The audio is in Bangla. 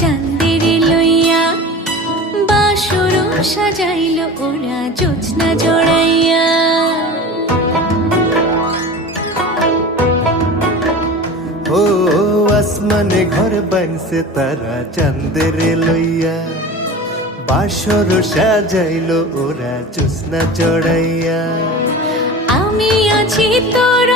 চাঁদের লইয়া, বাসর সাজাইল ওরা জোছনা জড়াইয়া। ও আসমানে ঘর বানছে তারা চাঁদের লইয়া, বাসর সাজাইল ওরা জোছনা জড়াইয়া। আমি আছি তোর